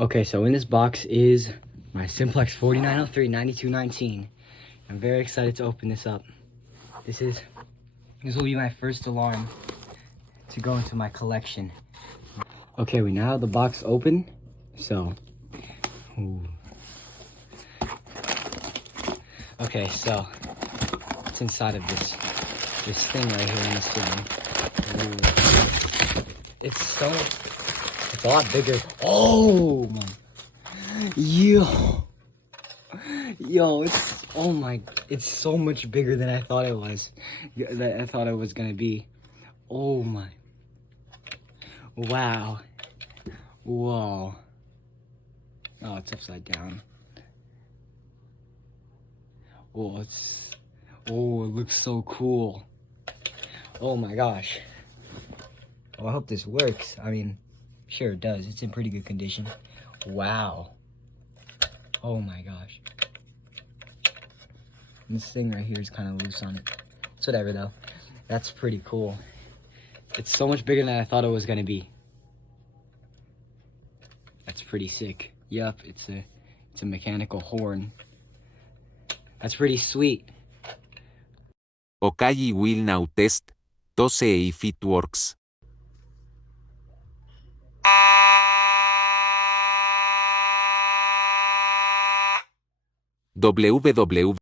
Okay, so in this box is my simplex 4903-9219. I'm very excited to open this up. This will be my first alarm to go into my collection. Okay, we now have the box open. So, ooh. Okay, so what's inside of this thing right here in this thing? It's a lot bigger. Oh my, yo, it's so much bigger than I thought it was. That I thought it was gonna be. Oh my, wow, whoa. Oh, it's upside down. Oh, it looks so cool. Oh my gosh. Oh, I hope this works. I mean, sure it does. It's in pretty good condition. Wow. Oh my gosh. This thing right here is kind of loose on it. It's whatever though. That's pretty cool. It's so much bigger than I thought it was gonna be. That's pretty sick. Yup, it's a mechanical horn. That's pretty sweet. Okay, will now test to see if it works. WWW